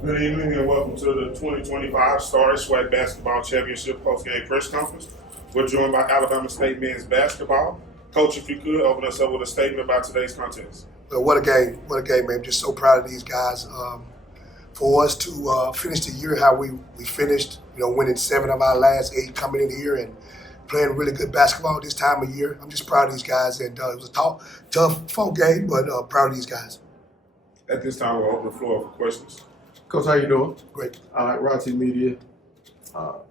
Good evening and welcome to the 2025 Star Swag Basketball Championship post-game press conference. We're joined by Alabama State men's basketball. Coach, if you could, open us up with a statement about today's contest. Well, what a game, man. I'm just so proud of these guys. For us to finish the year how we finished, winning 7 of our last 8, coming in here and playing really good basketball this time of year. I'm just proud of these guys. And it was a tough fought game, but proud of these guys. At this time, we'll open the floor for questions. Coach, how you doing? Great. All right, Rod T Media. Coach,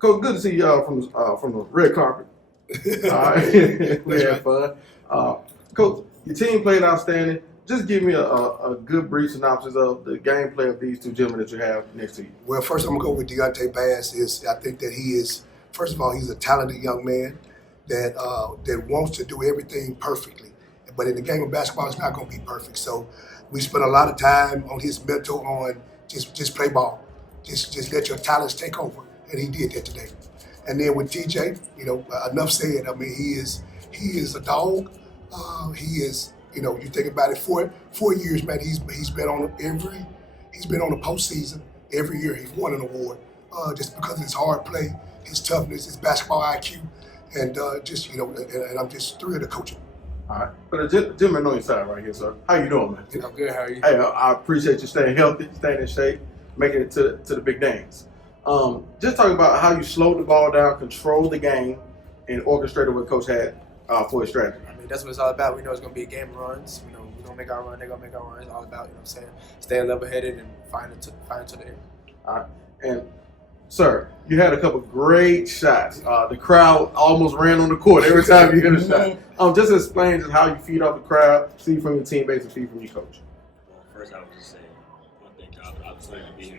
good to see y'all from the red carpet. All right, we had fun. Coach, your team played outstanding. Just give me a good brief synopsis of the gameplay of these two gentlemen that you have next to you. Well, first I'm gonna go with Deontay Bass. I think that he is, first of all, he's a talented young man that wants to do everything perfectly. But in the game of basketball, it's not gonna be perfect. So we spent a lot of time on his mental on just play ball. Just let your talents take over. And he did that today. And then with TJ, enough said. I mean, he is a dog. He is, you think about it, 4 years, man, he's been on the postseason every year. He's won an award just because of his hard play, his toughness, his basketball IQ, and and I'm just thrilled to coach him. All right, but a gentleman on your side right here, sir. How you doing, man? I'm good. How are you? Hey, I appreciate you staying healthy, staying in shape, making it to the big games. Just talking about how you slowed the ball down, controlled the game, and orchestrated what Coach had for his strategy. I mean, that's what it's all about. We know it's going to be a game of runs. We're going to make our run. They're going to make our run. It's all about, staying level-headed and find it to the end. All right. And, sir, you had a couple great shots. The crowd almost ran on the court every time you hit a shot. Just explain just how you feed off the crowd, feed from your teammates, and feed from your coach. Well, first, I would just say, I want to thank God for the opportunity to be here.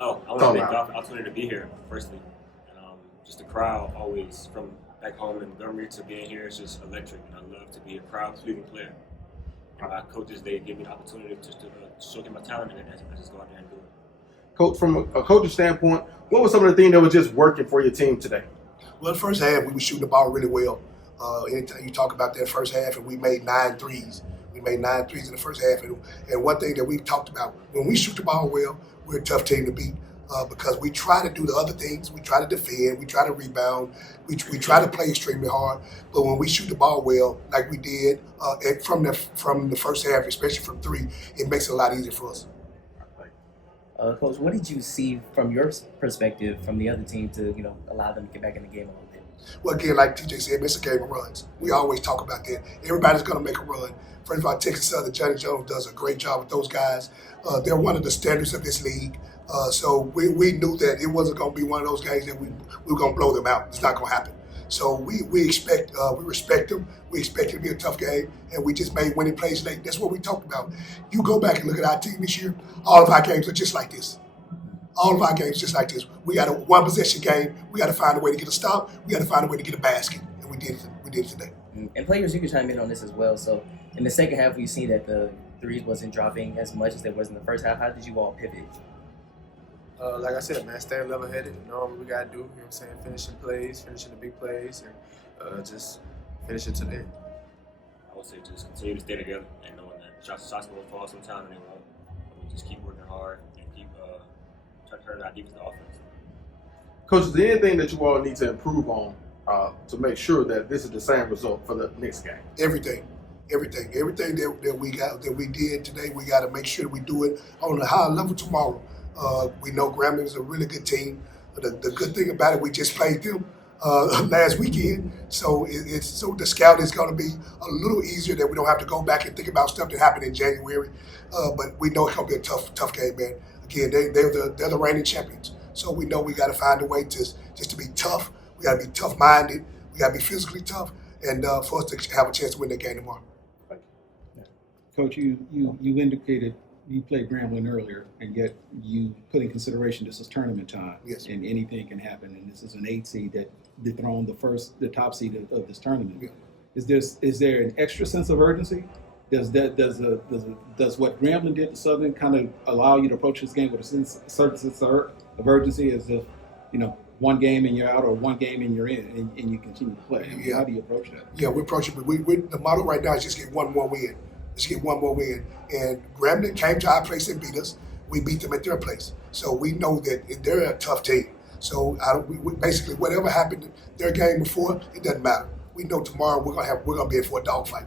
I want to thank God for the opportunity to be here, firstly. And just the crowd always, from back home in Montgomery to being here, it's just electric. And I love to be a crowd-pleasing player. My coaches, they give me the opportunity to showcase my talent, and I just go out there and do it. Coach, from a coach's standpoint, what were some of the things that were just working for your team today? Well, the first half, we were shooting the ball really well. Anytime you talk about that first half, and we made 9 threes. We made 9 threes in the first half. And one thing that we've talked about, when we shoot the ball well, we're a tough team to beat because we try to do the other things. We try to defend. We try to rebound. We try to play extremely hard. But when we shoot the ball well, like we did from the first half, especially from 3, it makes it a lot easier for us. Coach, what did you see from your perspective from the other team to allow them to get back in the game a little bit? Well, again, like TJ said, it's a game of runs. We always talk about that. Everybody's going to make a run. First of all, Texas Southern, Johnny Jones does a great job with those guys. They're one of the standards of this league. So we knew that it wasn't going to be one of those games that we were going to blow them out. It's not going to happen. So we respect them. We expect it to be a tough game, and we just made winning plays late. That's what we talked about. You go back and look at our team this year, all of our games are just like this. All of our games just like this. We got a one-possession game. We got to find a way to get a stop. We got to find a way to get a basket, and we did it today. And players, you can chime in on this as well. So in the second half, we've seen that the threes wasn't dropping as much as they was in the first half. How did you all pivot? Like I said, man, staying level-headed, knowing what we got to do, finishing plays, finishing the big plays, and just finishing to the end. I would say just continue to stay together and knowing that shots will fall sometime and they won't. We just keep working hard and keep trying to turn our defense to offense. Coach, is there anything that you all need to improve on to make sure that this is the same result for the next game? Everything that we did today, we got to make sure that we do it on a high level tomorrow. We know Grambling is a really good team. The good thing about it, we just played them last weekend, so the scout is going to be a little easier that we don't have to go back and think about stuff that happened in January. But we know it's going to be a tough game, man. Again, they're the reigning champions, so we know we got to find a way just to be tough. We got to be tough-minded. We got to be physically tough, and for us to have a chance to win that game tomorrow. Coach, you indicated you played Grambling earlier, and yet you put in consideration this is tournament time, yes, and anything can happen. And this is an 8 seed that dethroned the top seed of this tournament. Yeah. Is there an extra sense of urgency? Does what Grambling did to Southern kind of allow you to approach this game with a certain sense of urgency, as if one game and you're out, or one game and you're in, and you continue to play? Yeah. How do you approach that? Yeah, we approach it, but the model right now is just get one more win. Let's get one more win. And Grambling came to our place and beat us. we beat them at their place. So we know that they're a tough team. So we basically whatever happened their game before, it doesn't matter. We know tomorrow we're gonna be in for a dogfight.